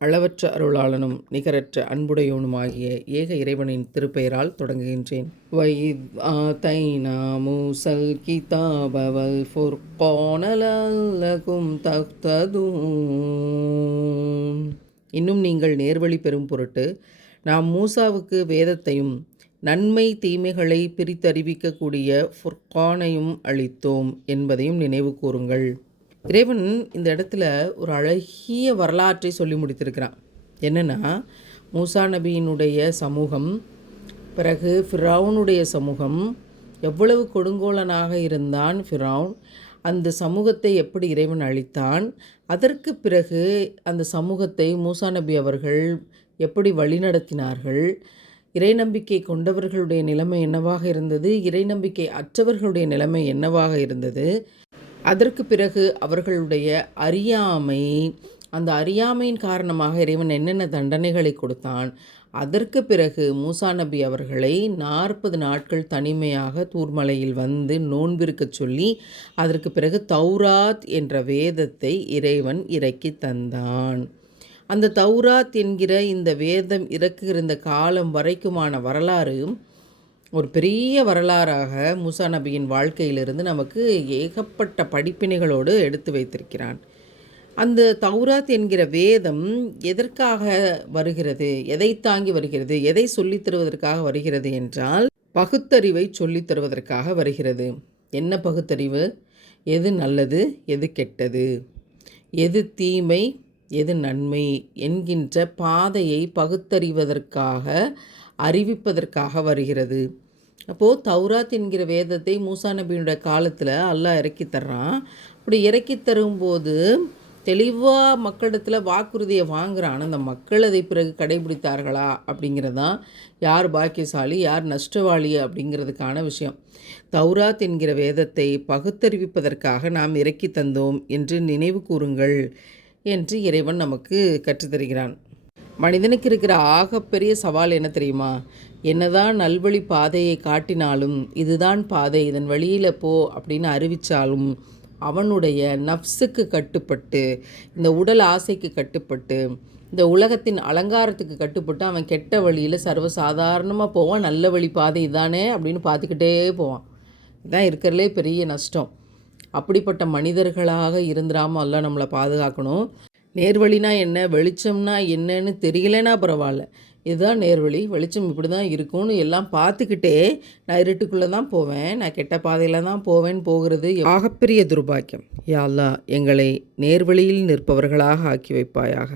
அளவற்ற அருளாளனும் நிகரற்ற அன்புடையவனுமாகிய ஏக இறைவனின் திருப்பெயரால் தொடங்குகின்றேன். தைனா மூசல் கிதாபவல் ஃபுர்கானலக்கும் தஹ்ததூன். இன்னும் நீங்கள் நேர்வழி பெறும் பொருட்டு நாம் மூசாவுக்கு வேதத்தையும் நன்மை தீமைகளை பிரித்தறிவிக்கக்கூடிய ஃபுர்கானையும் அளித்தோம் என்பதையும் நினைவு கூறுங்கள். இறைவன் இந்த இடத்துல ஒரு அழகிய வரலாற்றை சொல்லி முடித்திருக்கிறான். என்னென்னா, மூசா நபியினுடைய சமூகம், பிறகு ஃபிரௌனுடைய சமூகம், எவ்வளவு கொடுங்கோலனாக இருந்தான் ஃபிரௌன், அந்த சமூகத்தை எப்படி இறைவன் அழித்தான், அதற்கு பிறகு அந்த சமூகத்தை மூசா நபி அவர்கள் எப்படி வழிநடத்தினார்கள், இறை நம்பிக்கை கொண்டவர்களுடைய நிலைமை என்னவாக இருந்தது, இறை நம்பிக்கை அற்றவர்களுடைய நிலைமை என்னவாக இருந்தது, அதற்கு பிறகு அவர்களுடைய அறியாமை, அந்த அறியாமையின் காரணமாக இறைவன் என்னென்ன தண்டனைகளை கொடுத்தான், அதற்கு பிறகு மூசா நபி அவர்களை 40 நாட்கள் தனிமையாக தூர்மலையில் வந்து நோன்பிருக்க சொல்லி அதற்கு பிறகு தௌராத் என்ற வேதத்தை இறைவன் இறக்கி தந்தான். அந்த தௌராத் என்கிற இந்த வேதம் இறக்குகிற இந்த காலம் வரைக்குமான வரலாறு ஒரு பெரிய வரலாறாக மூசா நபியின் வாழ்க்கையிலிருந்து நமக்கு ஏகப்பட்ட படிப்பினைகளோடு எடுத்து வைத்திருக்கிறான். அந்த தௌராத் என்கிற வேதம் எதற்காக வருகிறது, எதை தாங்கி வருகிறது, எதை சொல்லித் தருவதற்காக வருகிறது என்றால் பகுத்தறிவை சொல்லித் தருவதற்காக வருகிறது. என்ன பகுத்தறிவு? எது நல்லது, எது கெட்டது, எது தீமை, எது நன்மை என்கின்ற பாதையை பகுத்தறிவதற்காக, அறிவிப்பதற்காக வருகிறது. அப்போது தௌராத் என்கிற வேதத்தை மூசா நபியினுடைய காலத்தில் அல்லாஹ் இறக்கி தர்றான். அப்படி இறக்கி தரும்போது தெளிவாக மக்களிடத்தில் வாக்குறுதியை வாங்குறான். அந்த மக்கள் அதை பிறகு கடைபிடித்தார்களா அப்படிங்கிறதான் யார் பாக்கியசாலி, யார் நஷ்டவாளி அப்படிங்கிறதுக்கான விஷயம். தௌராத் என்கிற வேதத்தை பகுத்தறிவிப்பதற்காக நாம் இறக்கி தந்தோம் என்று நினைவு கூறுங்கள் என்று இறைவன் நமக்கு கற்றுத்தருகிறான். மனிதனுக்கு இருக்கிற ஆகப்பெரிய சவால் என்ன தெரியுமா? என்னதான் நல்வழி பாதையை காட்டினாலும், இதுதான் பாதை, இதன் வழியில் போ அப்படின்னு அறிவித்தாலும், அவனுடைய நஃப்ஸுக்கு கட்டுப்பட்டு, இந்த உடல் ஆசைக்கு கட்டுப்பட்டு, இந்த உலகத்தின் அலங்காரத்துக்கு கட்டுப்பட்டு அவன் கெட்ட வழியில் சர்வசாதாரணமாக போவான். நல்ல வழி பாதை இதானே அப்படின்னு பார்த்துக்கிட்டே போவான். இதுதான் இருக்கிறதுலே பெரிய நஷ்டம். அப்படிப்பட்ட மனிதர்களாக இருந்துடாமல் எல்லாம் நம்மளை பாதுகாக்கணும். நேர்வழினா என்ன, வெளிச்சம்னா என்னன்னு தெரியலனா பரவாயில்ல, இதுதான் நேர்வழி, வெளிச்சம் இப்படி தான் இருக்கும்னு எல்லாம் பார்த்துக்கிட்டே நான் இருட்டுக்குள்ளே தான் போவேன், நான் கெட்ட பாதையில் தான் போவேன்னு போகிறது ஆகப்பெரிய துர்பாக்கியம். யா அல்லாஹ், எங்களை நேர்வழியில் நிற்பவர்களாக ஆக்கி வைப்பாயாக.